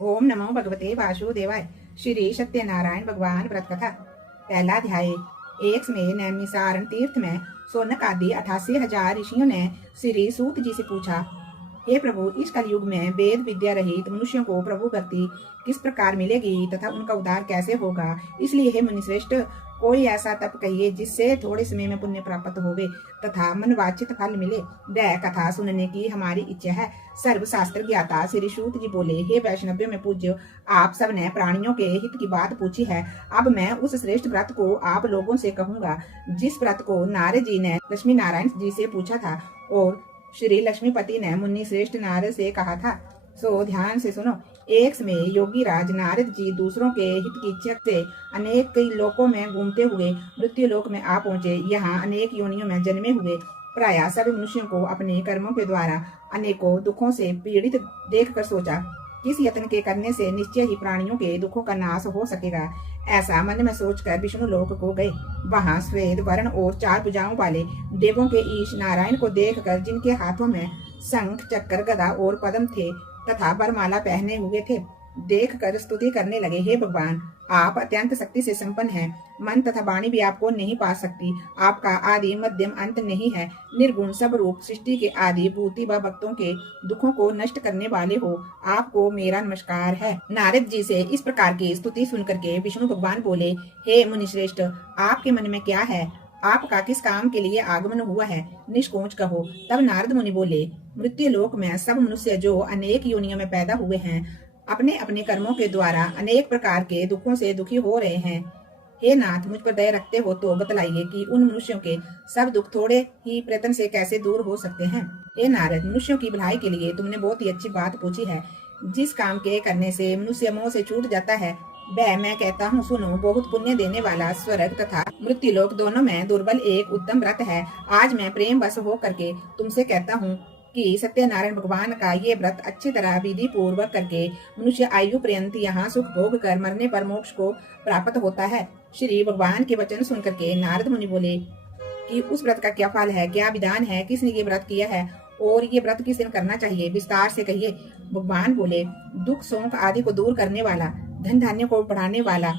ओम नमो भगवते वासुदेवाय। श्री सत्यनारायण भगवान व्रत कथा। पहला अध्याय। एक समय नैमिसारण तीर्थ में सोनक आदि 88,000 ऋषियों ने श्री सूत जी से पूछा, हे प्रभु, इस कलयुग में वेद विद्या रहित मनुष्यों को प्रभु भक्ति किस प्रकार मिलेगी तथा उनका उद्धार कैसे होगा। इसलिए हे मुनिश्रेष्ठ, कोई ऐसा तप कहिए जिससे थोड़े समय में पुण्य प्राप्त होवे तथा मनवांछित फल मिले। वह कथा सुनने की हमारी इच्छा है। सर्व शास्त्र ज्ञाता श्री सूत जी बोले, हे वैष्णव्यों में पूज्य, आप सब ने प्राणियों के हित की बात पूछी है। अब मैं उस श्रेष्ठ व्रत को आप लोगों से कहूंगा जिस व्रत को नारद जी ने लक्ष्मी नारायण जी से पूछा था और श्री लक्ष्मीपति ने मुनि श्रेष्ठ नारद से कहा था। सो ध्यान से सुनो। एक समय योगी राज नारद जी दूसरों के हित की इच्छा से अनेक कई लोकों में घूमते हुए मृत्यु लोक में आ पहुंचे। यहाँ अनेक योनियों में जन्मे हुए प्रायः सभी मनुष्यों को अपने कर्मों के द्वारा अनेकों दुखों से पीड़ित देखकर सोचा, किस यत्न के करने से निश्चय ही प्राणियों के दुखों का नाश हो सकेगा। ऐसा मन में सोचकर विष्णु लोक को गए। वहां श्वेत वर्ण और 4 भुजाओं वाले देवों के ईश नारायण को देखकर, जिनके हाथों में शंख चक्र गदा और पद्म थे तथा वरमाला पहने हुए थे, देख कर स्तुति करने लगे, हे भगवान, आप अत्यंत शक्ति से संपन्न हैं। मन तथा वाणी भी आपको नहीं पा सकती। आपका आदि मध्यम अंत नहीं है। निर्गुण सब रूप सृष्टि के आदि भूति व भक्तों के दुखों को नष्ट करने वाले हो। आपको मेरा नमस्कार है। नारद जी से इस प्रकार की स्तुति सुनकर के विष्णु भगवान बोले, हे मुनिश्रेष्ठ, आपके मन में क्या है? आपका किस काम के लिए आगमन हुआ है? निष्कोच कहो। तब नारद मुनि बोले, मृत्यु लोक में सब मनुष्य जो अनेक योनियों में पैदा हुए हैं, अपने अपने कर्मों के द्वारा अनेक प्रकार के दुखों से दुखी हो रहे हैं। हे नाथ, मुझ पर दया रखते हो तो बतलाइए कि उन मनुष्यों के सब दुख थोड़े ही प्रयत्न से कैसे दूर हो सकते हैं। हे नारद, मनुष्यों की भलाई के लिए तुमने बहुत ही अच्छी बात पूछी है। जिस काम के करने से मनुष्य मोह से छूट जाता है, वह मैं कहता हूँ सुनो। बहुत पुण्य देने वाला स्वर्ग तथा मृत्युलोक दोनों में दुर्बल एक उत्तम व्रत है। आज मैं प्रेम वश हो करके तुमसे कहता हूँ कि सत्यनारायण भगवान का ये व्रत अच्छी तरह विधि पूर्वक करके मनुष्य आयु पर्यंत यहाँ सुख भोग कर मरने पर मोक्ष को प्राप्त होता है। श्री भगवान के वचन सुनकर के नारद मुनि बोले कि उस व्रत का क्या फल है, क्या विधान है, किसने ये व्रत किया है और ये व्रत किस दिन करना चाहिए, विस्तार से कहिए। भगवान बोले, दुख शोक आदि को दूर करने वाला, धन धान्य को बढ़ाने वाला,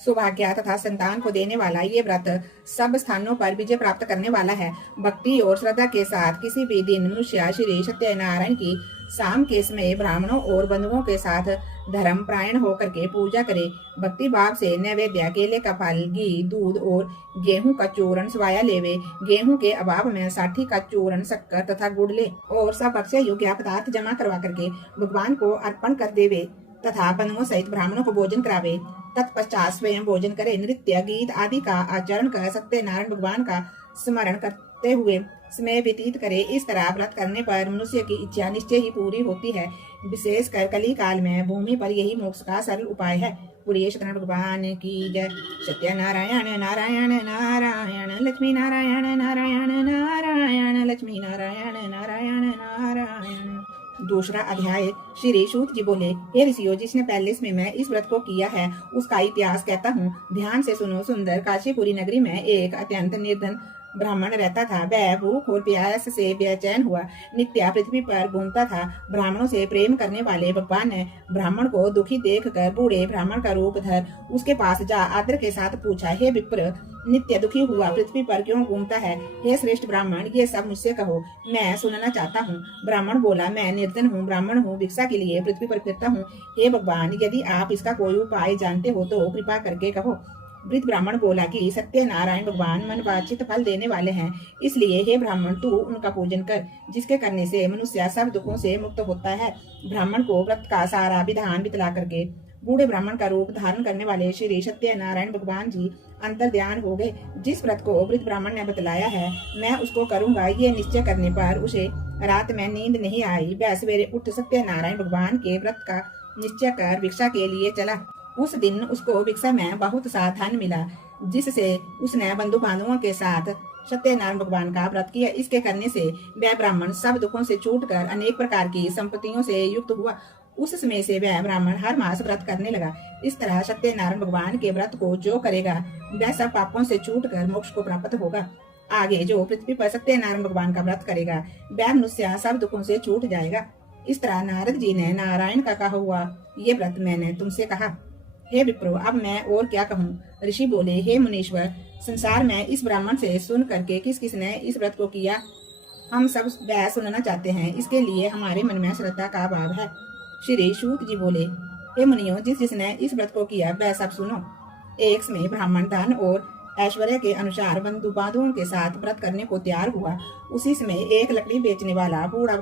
सौभाग्य तथा संतान को देने वाला ये व्रत सब स्थानों पर विजय प्राप्त करने वाला है। भक्ति और श्रद्धा के साथ किसी भी दिन मनुष्य श्री सत्यनारायण की शाम के समय ब्राह्मणों और बंधुओं के साथ धर्म प्रायण होकर के पूजा करे। भक्ति भाव से नैवेद्य, केले का फल, घी, दूध और गेहूं का चूर्ण स्वाया लेवे। गेहूं के अभाव में साठी का चूर्ण, शक्कर तथा गुड़ ले और सब भक्ष्य योग्य पदार्थ जमा करवा करके भगवान को अर्पण कर देवे तथा बंधुओं सहित ब्राह्मणों को भोजन करावे। तत्पश्चात स्वयं भोजन करे। नृत्य गीत आदि का आचरण कर सत्यनारायण भगवान का स्मरण करते हुए समय व्यतीत करे। इस तरह व्रत करने पर मनुष्य की इच्छा निश्चय ही पूरी होती है। विशेषकर कली काल में भूमि पर यही मोक्ष का सरल उपाय है। बोलिए सत्यनारायण भगवान की जय। सत्यनारायण नारायण नारायण लक्ष्मी नारायण नारायण नारायण लक्ष्मी नारायण नारायण नारायण। दूसरा अध्याय। श्री सूत जी बोले, हे ऋषियों, जिसने पहले समय में इस व्रत को किया है उसका इतिहास कहता हूँ, ध्यान से सुनो। सुंदर काशीपुरी नगरी में एक अत्यंत निर्धन ब्राह्मण रहता था। वह भूख और प्यास से बेचैन हुआ नित्य पृथ्वी पर घूमता था। ब्राह्मणों से प्रेम करने वाले भगवान ने ब्राह्मण को दुखी देखकर बूढ़े ब्राह्मण का रूप धर उसके पास जा आदर के साथ पूछा, हे विप्र, नित्य दुखी हुआ पृथ्वी पर क्यों घूमता है? हे श्रेष्ठ ब्राह्मण, ये सब मुझसे कहो, मैं सुनना चाहता हूँ। ब्राह्मण बोला, मैं निर्धन हूँ, ब्राह्मण हूँ, भिक्षा के लिए पृथ्वी पर फिरता हूँ। हे भगवान, यदि आप इसका कोई उपाय जानते हो तो कृपा करके कहो। वृद्ध ब्राह्मण बोला कि सत्यनारायण भगवान मनवांछित फल देने वाले हैं, इसलिए हे ब्राह्मण, तू उनका पूजन कर, जिसके करने से मनुष्य सब दुखों से मुक्त होता है। ब्राह्मण को व्रत का सारा विधान बितला करके बूढ़े ब्राह्मण का रूप धारण करने वाले श्री सत्यनारायण भगवान जी अंतर ध्यान हो गए। जिस व्रत को वृद्ध ब्राह्मण ने बतलाया है मैं उसको करूंगा, ये निश्चय करने पर उसे रात में नींद नहीं आई। वह सवेरे उठ सत्यनारायण भगवान के व्रत का निश्चय कर भिक्षा के लिए चला। उस दिन उसको भिक्षा में बहुत सा धन मिला, जिससे उसने बंधु बांधवों के साथ सत्यनारायण भगवान का व्रत किया। इसके करने से वह ब्राह्मण सब दुखों से छूटकर अनेक प्रकार की संपत्तियों से युक्त हुआ। उस समय से वह ब्राह्मण हर मास व्रत करने लगा। इस तरह सत्यनारायण भगवान के व्रत को जो करेगा वह सब पापों से छूटकर मोक्ष को प्राप्त होगा। आगे जो पृथ्वी पर सत्यनारायण भगवान का व्रत करेगा वह मनुष्य सब दुखों से छूट जाएगा। इस तरह नारद जी ने नारायण का कहा हुआ ये व्रत मैंने तुमसे कहा। हे विप्रो, अब मैं और क्या कहूँ। ऋषि बोले, हे मुनीश्वर, संसार में इस ब्राह्मण से सुन करके किस किसने इस व्रत को किया, हम सब वह सुनना चाहते हैं। इसके लिए हमारे मन में श्रद्धा का भाव है। श्री सूत जी बोले, हे मुनियों, जिस जिसने इस व्रत को किया वह सब सुनो। एक समय ब्राह्मण धन और ऐश्वर्य के अनुसार बंधु बांधुओं के साथ व्रत करने को तैयार हुआ। उसी समय एक लकड़ी बेचने वाला बूढ़ा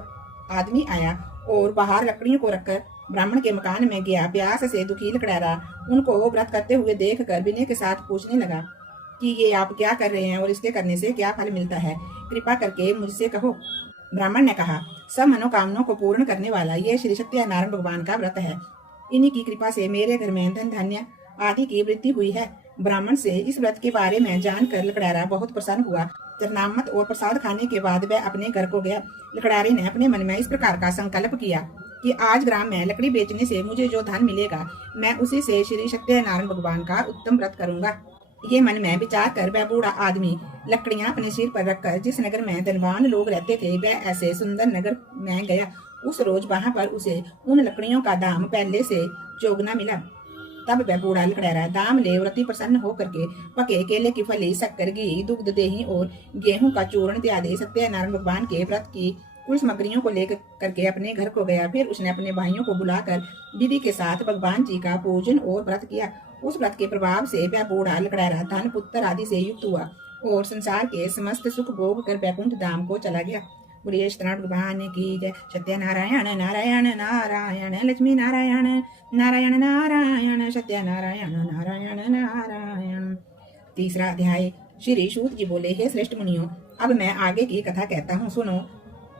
आदमी आया और बाहर लकड़ियों को रखकर ब्राह्मण के मकान में गया। प्यास से दुखी लकड़ैरा उनको व्रत करते हुए देख कर विनय के साथ पूछने लगा कि ये आप क्या कर रहे हैं और इसके करने से क्या फल मिलता है, कृपा करके मुझसे कहो। ब्राह्मण ने कहा, सब मनोकामनाओं को पूर्ण करने वाला ये श्री सत्यनारायण भगवान का व्रत है। इन्हीं की कृपा से मेरे घर में धन धान्य आदि की वृद्धि हुई है। ब्राह्मण से इस व्रत के बारे में जानकर लकड़ैरा बहुत प्रसन्न हुआ। चरनामत और प्रसाद खाने के बाद वह अपने घर को गया। लकड़ारी ने अपने मन में इस प्रकार का संकल्प किया कि आज ग्राम में लकड़ी बेचने से मुझे जो धन मिलेगा, मैं उसी से श्री सत्यनारायण भगवान का उत्तम व्रत करूंगा। ये मन में विचार कर वह बूढ़ा आदमी लकड़ियां अपने सिर पर रखकर जिस नगर में धनवान लोग रहते थे, वह ऐसे सुंदर नगर में गया। उस रोज वहां पर उसे उन लकड़ियों का दाम पहले से चौगुना मिला। तब वह बूढ़ा लकड़ैरा दाम ले व्रती प्रसन्न होकर के पके केले की फली, शक्कर, घी, दुग्ध, दही और गेहूं का चूर्ण इत्यादि सत्यनारायण भगवान के व्रत की कुल सामग्रियों को लेकर करके अपने घर को गया। फिर उसने अपने भाइयों को बुलाकर विधि के साथ भगवान जी का पूजन और व्रत किया। उस व्रत के प्रभाव से वह बूढ़ा लकड़ैरा धन पुत्र आदि से युक्त हुआ और संसार के समस्त सुख भोग कर वैकुंठ धाम को चला गया। बोलिए सत्यनारायण भगवान की जय। सत्यनारायण नारायण नारायण लक्ष्मी नारायण नारायण नारायण सत्यनारायण नारायण नारायण। तीसरा अध्याय। श्री सूत जी बोले, हे श्रेष्ठ मुनियों, अब मैं आगे की कथा कहता हूँ, सुनो।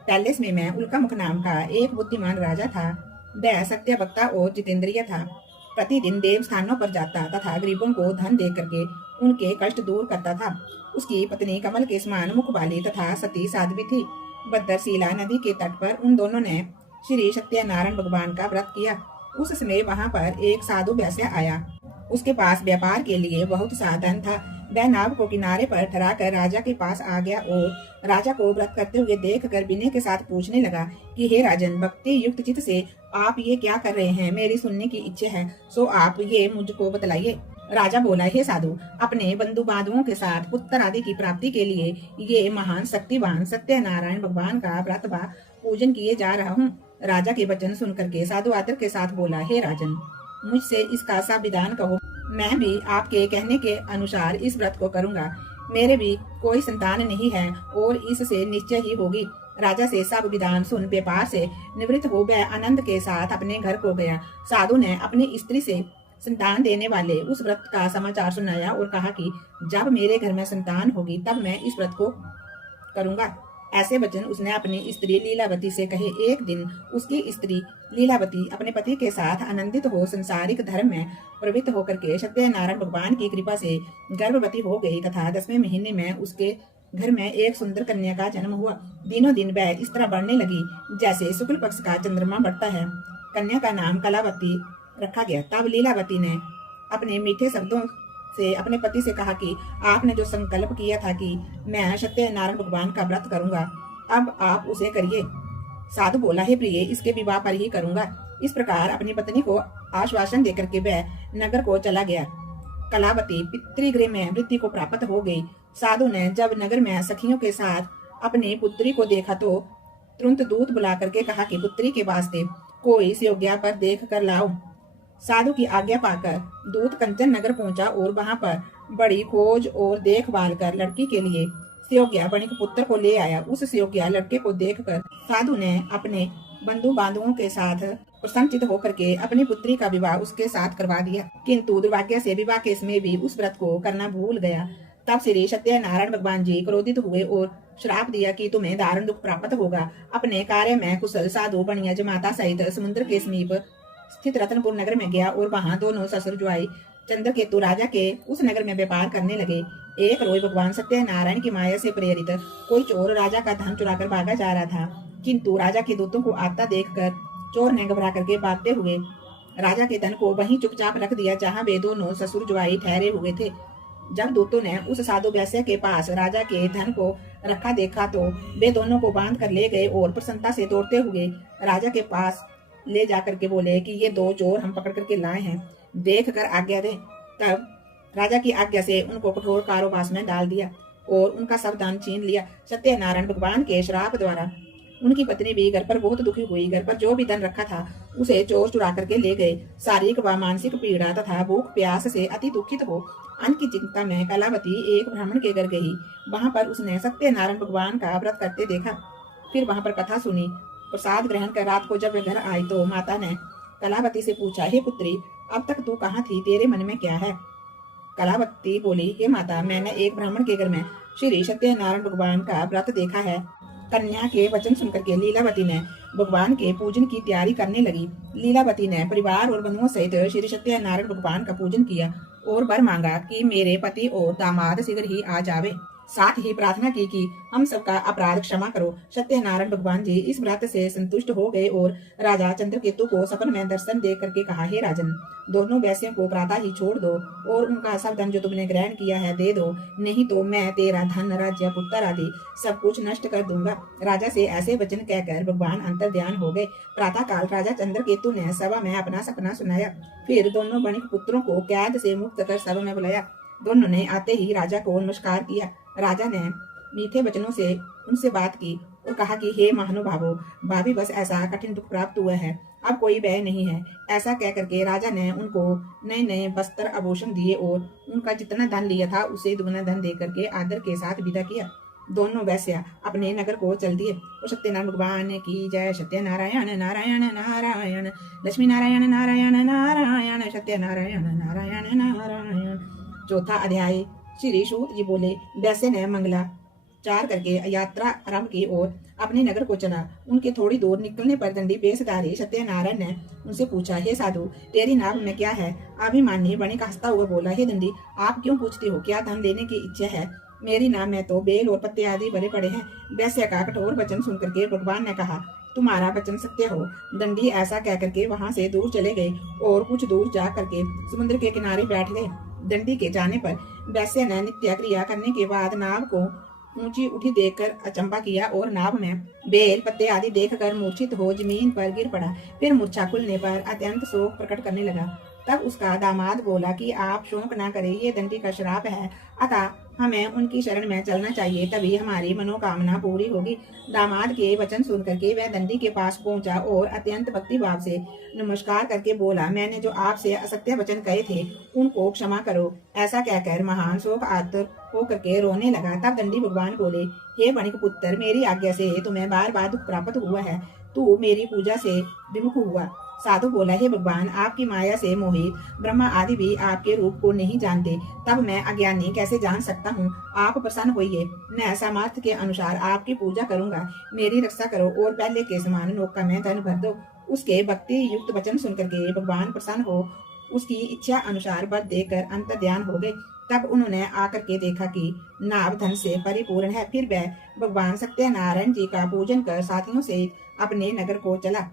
पहले समय में उल्का मुख नाम का एक बुद्धिमान राजा था। वह सत्य वक्ता और जितेंद्रिय था। प्रतिदिन देव स्थानों पर जाता तथा गरीबों को धन दे करके उनके कष्ट दूर करता था। उसकी पत्नी कमल के समान मुख वाली तथा सती साध्वी थी। भद्रशिला नदी के तट पर उन दोनों ने श्री सत्यनारायण भगवान का व्रत किया। उस समय वहां पर एक साधु वैश्य आया। उसके पास व्यापार के लिए बहुत सा धन था। वह नाव को किनारे पर ठहरा कर राजा के पास आ गया और राजा को व्रत करते हुए देख कर विनय के साथ पूछने लगा कि हे राजन, भक्ति युक्त चित्त से आप ये क्या कर रहे हैं? मेरी सुनने की इच्छा है, सो आप ये मुझको बतलाइए। राजा बोला, हे साधु, अपने बंधु बांधवों के साथ पुत्र आदि की प्राप्ति के लिए ये महान शक्तिवान सत्यनारायण भगवान का व्रत व पूजन किए जा रहा हूँ। राजा के वचन सुन करके साधु आदर के साथ बोला, हे राजन, मुझसे इसका सा विधान कहो। मैं भी आपके कहने के अनुसार इस व्रत को करूंगा। मेरे भी कोई संतान नहीं है और इससे निश्चय ही होगी। राजा से सब विधान सुन व्यापार से निवृत्त हो वह आनंद के साथ अपने घर को गया। साधु ने अपनी स्त्री से संतान देने वाले उस व्रत का समाचार सुनाया और कहा कि जब मेरे घर में संतान होगी तब मैं इस व्रत को करूंगा। ऐसे वचन उसने अपनी स्त्री लीलावती से कहे। एक दिन उसकी स्त्री लीलावती अपने पति के साथ आनंदित हो संसारिक धर्म में प्रवृत्त होकर के सत्यनारायण भगवान की कृपा से गर्भवती हो गई तथा 10वें महीने में उसके घर में एक सुंदर कन्या का जन्म हुआ। दिनों दिन वह इस तरह बढ़ने लगी जैसे शुक्ल पक्ष का चंद्रमा बढ़ता है। कन्या का नाम कलावती रखा गया। तब लीलावती ने अपने मीठे शब्दों से अपने पति से कहा कि आपने जो संकल्प किया था कि मैं सत्यनारायण भगवान का व्रत करूंगा, अब आप उसे करिए। साधु बोला, हे प्रिय, इसके विवाह पर ही करूंगा। इस प्रकार अपनी पत्नी को आश्वासन देकर के वह नगर को चला गया। कलावती पितृगृह में वृद्धि को प्राप्त हो गई। साधु ने जब नगर में सखियों के साथ अपनी पुत्री को देखा तो तुरंत दूत बुला करके कहा कि पुत्री के वास्ते कोई सुयोग्या पर देख कर लाओ। साधु की आज्ञा पाकर दूत कंचन नगर पहुंचा और वहां पर बड़ी खोज और देखभाल कर लड़की के लिए सुयोग्या बणिक पुत्र को ले आया। उस सुयोग्या लड़के को देखकर साधु ने अपने बंधु बांधवों के साथ प्रसन्नचित होकर के अपनी पुत्री का विवाह उसके साथ करवा दिया। किंतु दुर्भाग्य से विवाह के समय भी उस व्रत को करना भूल गया। तब श्री सत्यनारायण भगवान जी क्रोधित हुए और श्राप दिया कि तुम्हें दारुण दुख प्राप्त होगा। अपने कार्य में कुशल साधु बनिया जमाता सहित समुद्र के समीप स्थित रतनपुर नगर में गया और वहां दोनों ससुर जुआई चंद्रकेतु राजा के उस नगर में व्यापार करने लगे। एक रोज भगवान सत्यनारायण की माया से प्रेरित कोई चोर राजा का धन चुराकर भागा जा रहा था, किंतु राजा के दूतों को आता देखकर चोर ने घबरा करके भागते हुए राजा के धन को वहीं चुपचाप रख दिया जहाँ वे दोनों ससुर जुआई ठहरे हुए थे। जब दूतों ने उस साधु वैश्य के पास राजा के धन को रखा देखा तो वे दोनों को बांध कर ले गए और प्रसन्नता से दौड़ते हुए राजा के पास ले जाकर के बोले कि ये दो चोर हम पकड़ करके लाए हैं, देख कर आज्ञा दे। तब राजा की आज्ञा से उनको कठोर कारावास में डाल दिया और उनका सब धन छीन लिया। सत्यनारायण भगवान के श्राप द्वारा उनकी पत्नी भी घर पर बहुत दुखी हुई। घर पर जो भी धन रखा था उसे चोर चुरा करके ले गए। शारीरिक व मानसिक पीड़ा तथा भूख प्यास से अति दुखित हो अन्न की चिंता में कलावती एक ब्राह्मण के घर गई। वहां पर उसने सत्यनारायण भगवान का व्रत करते देखा। फिर वहां पर कथा सुनी। प्रसाद ग्रहण कर रात को जब वे घर आई तो माता ने कलावती से पूछा, हे पुत्री, अब तक तू कहाँ थी, तेरे मन में क्या है? कलावती बोली, हे माता, मैंने एक ब्राह्मण के घर में श्री सत्यनारायण भगवान का व्रत देखा है। कन्या के वचन सुनकर के लीलावती ने भगवान के पूजन की तैयारी करने लगी। लीलावती ने परिवार और बंधुओं सहित श्री सत्यनारायण भगवान का पूजन किया और वर मांगा कि मेरे पति और दामाद शीघ्र ही आ जावे। साथ ही प्रार्थना की कि हम सबका अपराध क्षमा करो। सत्यनारायण भगवान जी इस व्रत से संतुष्ट हो गए और राजा चंद्रकेतु को सपन में दर्शन दे करके कहा, हे राजन, दोनों वैश्यों को प्रातः ही छोड़ दो और उनका सब धन जो तुमने ग्रहण किया है दे दो, नहीं तो मैं तेरा धन, राज्य, पुत्र आदि सब कुछ नष्ट कर दूंगा। राजा से ऐसे वचन कहकर भगवान अंतर ध्यान हो गए। प्रातः काल राजा चंद्रकेतु ने सभा में अपना सपना सुनाया। फिर दोनों वणिक पुत्रों को कैद से मुक्त कर सभा में बुलाया। दोनों ने आते ही राजा को नमस्कार किया। राजा ने मीठे वचनों से उनसे बात की और कहा कि हे महानुभावों, भाभी बस ऐसा कठिन दुख प्राप्त हुआ है, अब कोई व्यय नहीं है। ऐसा कह करके राजा ने उनको नए नए वस्त्र आभूषण दिए और उनका जितना धन लिया था उसे दुगना धन दे करके आदर के साथ विदा किया। दोनों वैश्य अपने नगर को चल दिए और सत्यनारायण भगवान की जय। सत्यनारायण नारायण नारायण, लक्ष्मी नारायण नारायण नारायण, सत्यनारायण नारायण नारायण। चौथा अध्याय। श्री सूत जी बोले, वैश्य ने मंगलाचार करके यात्रा आरंभ की और अपने नगर को चला। उनके थोड़ी दूर निकलने पर दंडी वेशधारी सत्यनारायण ने उनसे पूछा, हे साधु, तेरी नाम में क्या है? अभिमानी वणिक हंसता हुआ बोला, हे दंडी, आप क्यों पूछते हो? क्या धन देने की इच्छा है? मेरी नाम में तो बेल और पत्ते आदि भरे पड़े हैं। वैश्य का कठोर वचन सुनकर के भगवान ने कहा, तुम्हारा वचन सत्य हो। दंडी ऐसा कह करके वहां से दूर चले गए और कुछ दूर जा करके समुद्र के किनारे बैठ गए। दंडी के जाने पर वैश्य ने नित्य क्रिया करने के बाद नाव को ऊंची उठी देखकर अचंबा किया और नाव में बेल पत्ते आदि देखकर मूर्छित हो जमीन पर गिर पड़ा। फिर मूर्छा खुलने पर अत्यंत शोक प्रकट करने लगा। तब उसका दामाद बोला कि आप शोक ना करें, ये दंडी का श्राप है, अतः हमें उनकी शरण में चलना चाहिए, तभी हमारी मनोकामना पूरी होगी। दामाद के वचन सुन करके वह दंडी के पास पहुंचा और अत्यंत भक्ति भाव से नमस्कार करके बोला, मैंने जो आपसे असत्य वचन कहे थे उनको क्षमा करो। ऐसा कहकर महान शोक आतुर होकर के रोने लगा। तब दंडी भगवान बोले, हे वणिक पुत्र, मेरी आज्ञा से तुम्हें बार बार दुख प्राप्त हुआ है, तू मेरी पूजा से विमुख हुआ। साधु बोला, हे भगवान, आपकी माया से मोहित ब्रह्मा आदि भी आपके रूप को नहीं जानते, तब मैं अज्ञानी कैसे जान सकता हूँ? आप प्रसन्न होइए, मैं सामर्थ्य के अनुसार आपकी पूजा करूंगा। मेरी रक्षा करो और पहले के समान नौका में धन भर दो। उसके भक्ति युक्त वचन सुनकर के भगवान प्रसन्न हो उसकी इच्छा अनुसार वर देकर अंतर ध्यान हो गए। तब उन्होंने आकर के देखा कि नाव धन से परिपूर्ण है। फिर वह भगवान सत्यनारायण जी का पूजन कर साथियों से अपने नगर को चला।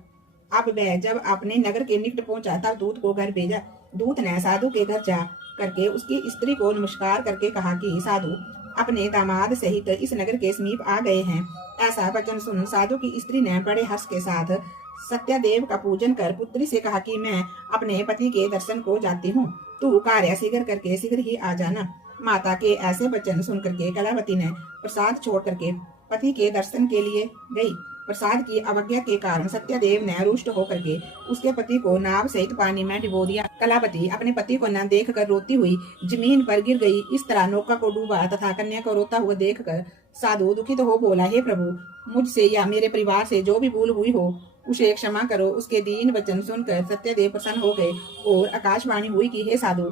अब वह जब अपने नगर के निकट पहुंचा तब दूत को घर भेजा। दूत ने साधु के घर जा करके उसकी स्त्री को नमस्कार करके कहा कि साधु अपने दामाद सहित इस नगर के समीप आ गए हैं। ऐसा वचन सुन साधु की स्त्री ने बड़े हर्ष के साथ सत्यदेव का पूजन कर पुत्री से कहा कि मैं अपने पति के दर्शन को जाती हूँ, तू कार्य शीघ्र ही आ जाना। माता के ऐसे वचन सुन करके कलावती ने प्रसाद छोड़ करके पति के दर्शन के लिए गई। प्रसाद की अवज्ञा के कारण सत्यदेव ने रुष्ट होकर के उसके पति को नाव सहित पानी में डुबो दिया। कलावती अपने पति को न देख कर रोती हुई जमीन पर गिर गई। इस तरह नौका को डूबा तथा कन्या को रोता हुआ देखकर साधु दुखित हो बोला, हे प्रभु, मुझसे या मेरे परिवार से जो भी भूल हुई हो उसे क्षमा करो। उसके दीन वचन सुनकर सत्यदेव प्रसन्न हो गए और आकाशवाणी हुई कि हे साधु,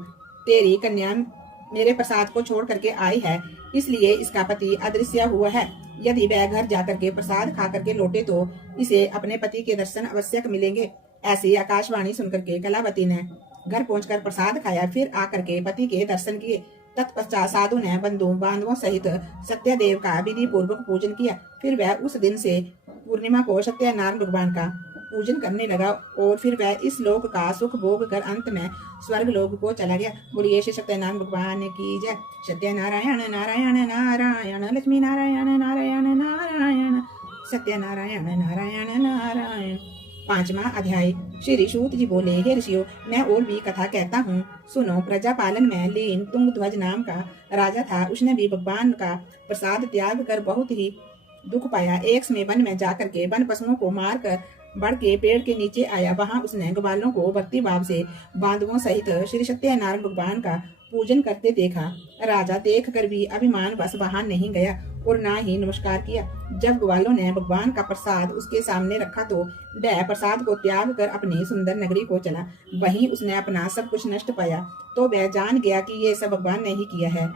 तेरी कन्या मेरे प्रसाद को छोड़ करके आई है, इसलिए इसका पति अदृश्य हुआ है। यदि वह घर जाकर के प्रसाद खा करके लौटे तो इसे अपने पति के दर्शन अवश्य मिलेंगे। ऐसी आकाशवाणी सुनकर के कलावती ने घर पहुंचकर प्रसाद खाया, फिर आकर के पति के दर्शन किए। तत्पश्चात साधु ने बंधु बांधवों सहित सत्यदेव का विधि पूर्वक पूजन किया। फिर वह उस दिन से पूर्णिमा को सत्यनारायण भगवान का पूजन करने लगा और फिर वह इस लोक का सुख भोग कर अंत में स्वर्ग लोक को चला गया। बोलिए श्री सत्यनारायण भगवान की जय। सत्यनारायण नारायण नारायण लक्ष्मी नारायण नारायण नारायण सत्यनारायण नारायण नारायण। 5वां अध्याय। श्री सूत जी बोले, हे ऋषियों, मैं और भी कथा कहता हूँ, सुनो। प्रजा पालन में लीन तुंगध्वज नाम का राजा था। उसने भी भगवान का प्रसाद त्याग कर बहुत ही दुख पाया। एक समय वन में जाकर के वन पशुओं को मार कर बढ़ के पेड़ के नीचे आया। वहां उसने ग्वालों को भक्ति भाव से बांधवों सहित श्री सत्यनारायण भगवान का पूजन करते देखा। राजा देख कर भी अभिमान बस वहां नहीं गया और ना ही नमस्कार किया। जब ग्वालों ने भगवान का प्रसाद उसके सामने रखा तो वह प्रसाद को त्याग कर अपनी सुंदर नगरी को चला। वहीं उसने अपना सब कुछ नष्ट पाया तो वह जान गया कि ये सब भगवान ने ही किया है।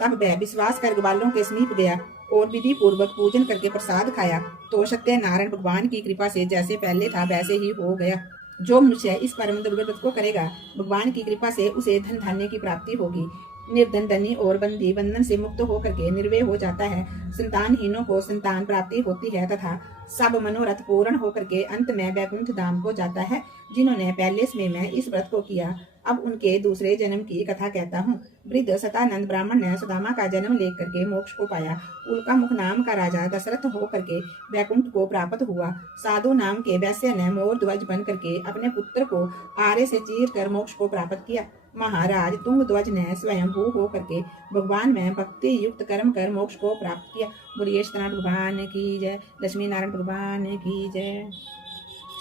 तब वह विश्वास कर ग्वालों के समीप गया और विधि पूर्वक पूजन करके प्रसाद खाया तो सत्यनारायण भगवान की कृपा से जैसे पहले था वैसे ही हो गया। जो मनुष्य इस परम दुर्लभ व्रत को करेगा, भगवान की कृपा से उसे धन धान्य की प्राप्ति होगी। निर्धन धनी और बंदी बंधन से मुक्त होकर के निर्भय हो जाता है। संतानहीनों को संतान प्राप्ति होती है तथा सब मनोरथ पूर्ण होकर के अंत में वैकुंठ धाम को जाता है। जिन्होंने पहले समय में इस व्रत को किया, अब उनके दूसरे जन्म की कथा कहता हूँ। वृद्ध सतानंद ब्राह्मण ने सुदामा का जन्म लेकर के मोक्ष को पाया। उल्का मुख नाम का राजा दशरथ होकर के वैकुंठ को प्राप्त हुआ। साधु नाम के वैश्य ने मोर ध्वज बन करके अपने पुत्र को आरे से चीर कर मोक्ष को प्राप्त किया। महाराज तुंगध्वज ने स्वयं भू होकर के भगवान में भक्ति युक्त कर्म कर मोक्ष को प्राप्त किया। बोलिए सत्यनारायण भगवान की जय। लक्ष्मी नारायण भगवान की जय।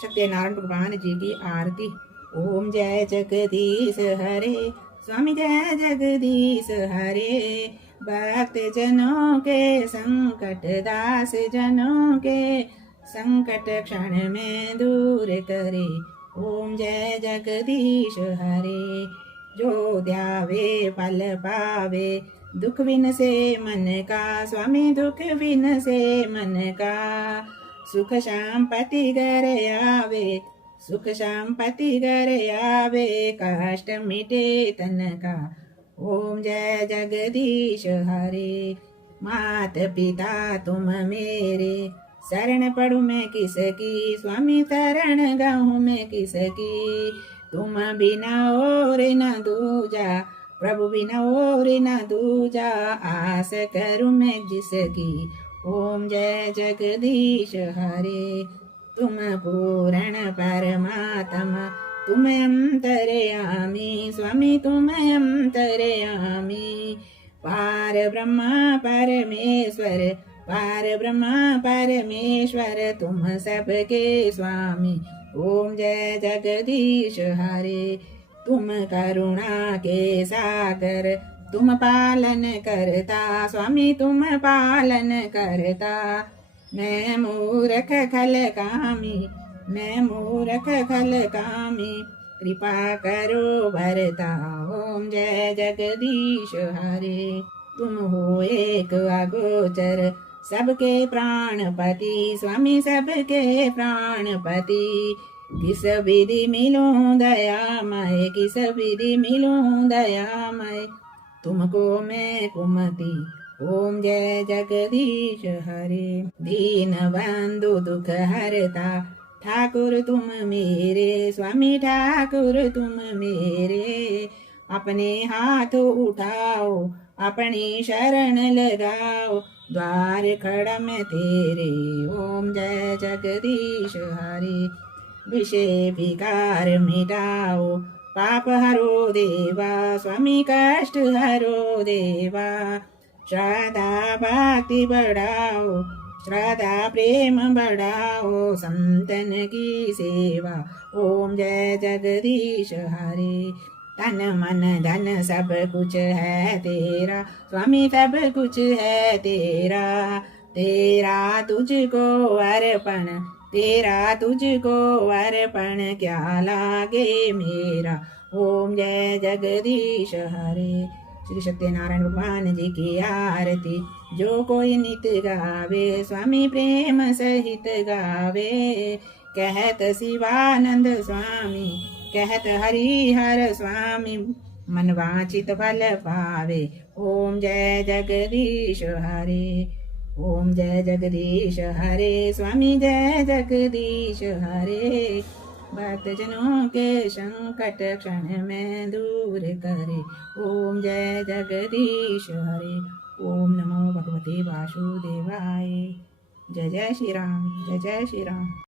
सत्यनारायण भगवान जी की आरती। ओम जय जगदीश हरे, स्वामी जय जगदीश हरे। भक्त जनों के संकट, दास जनों के संकट क्षण में दूर करे। ओम जय जगदीश हरे। जो ध्यावे फल पावे, दुख विन से मन का, स्वामी दुख विन से मन का। सुख शांपति घर आवे, सुख शांपति घर आवे, कष्ट मिटे तन का। ओम जय जगदीश हरे। मात पिता तुम मेरे, शरण पढ़ू मैं किसकी, स्वामी शरण गाऊं मैं किसकी। तुम बिना और न दूजा, प्रभु बिना और न दूजा, आस करूं मैं जिसकी। ओम जय जगदीश हरे। तुम पूर्ण परमात्मा, तुम अंतर्यामी, स्वामी तुम अंतर्यामी। पार ब्रह्मा परमेश्वर, पार ब्रह्मा परमेश्वर, तुम सबके स्वामी। ओम जय जगदीश हरे। तुम करुणा के सागर, तुम पालन करता, स्वामी तुम पालन करता। मैं मूर्ख खल कामी, मैं मूर्ख खल कामी, कृपा करो भरता। ओम जय जगदीश हरे। तुम हो एक अगोचर, सबके प्राणपति, स्वामी सबके प्राणपति। किस विधि मिलूं दयामय, किस विधि मिलूं दयामय, तुमको मैं कुमति। ओम जय जगदीश हरे। दीन बंधु दुख हरता, ठाकुर तुम मेरे, स्वामी ठाकुर तुम मेरे। अपने हाथ उठाओ, अपनी शरण लगाओ, द्वार खड़ा मैं तेरे। ओम जय जगदीश हरे। विषय विकार मिटाओ, पाप हरो देवा, स्वामी कष्ट हरो देवा। श्रद्धा भक्ति बढ़ाओ, श्रद्धा प्रेम बढ़ाओ, संतन की सेवा। ओम जय जगदीश हरे। तन मन धन सब कुछ है तेरा, स्वामी सब कुछ है तेरा। तेरा तुझको अर्पण, तेरा तुझको अर्पण, क्या लागे मेरा। ओम जय जगदीश हरे। श्री सत्यनारायण भगवान जी की आरती। जो कोई नित गावे, स्वामी प्रेम सहित गावे। कहत शिवानंद स्वामी, कहत हरिहर स्वामी, मन वांछित फल पावे। ओम जय जगदीश हरे। ओम जय जगदीश हरे स्वामी जय जगदीश हरे। भक्तजनों के संकट क्षण में दूर करे। ओम जय जगदीश हरे। ओम नमो भगवते वासुदेवाय। जय जय श्री राम, जय जय श्री राम।